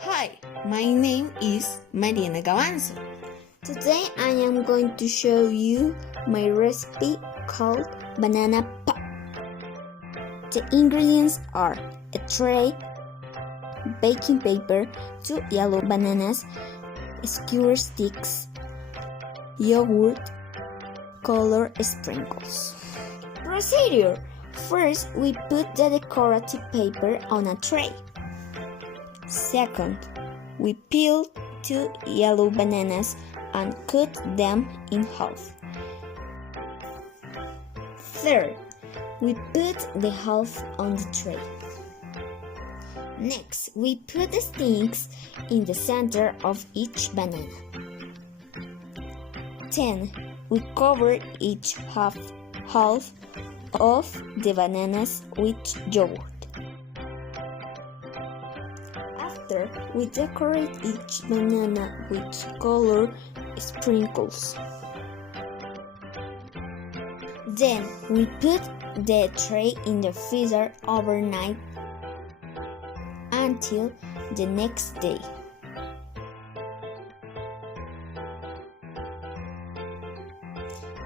Hi, my name is Mariana Gavanzo. Today I am going to show you my recipe called banana pop. The ingredients are a tray, baking paper, 2 yellow bananas, skewer sticks, yogurt, color sprinkles. Procedure: first, we put the decorative paper on a tray. Second, we peel 2 yellow bananas and cut them in half. Third, we put the half on the tray. Next, we put the sticks in the center of each banana. Then, we cover each half of the bananas with yogurt. After, we decorate each banana with color sprinkles. Then, we put the tray in the freezer overnight until the next day.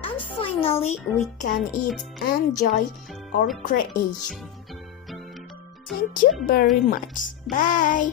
And finally, we can eat and enjoy our creation. Thank you very much. Bye!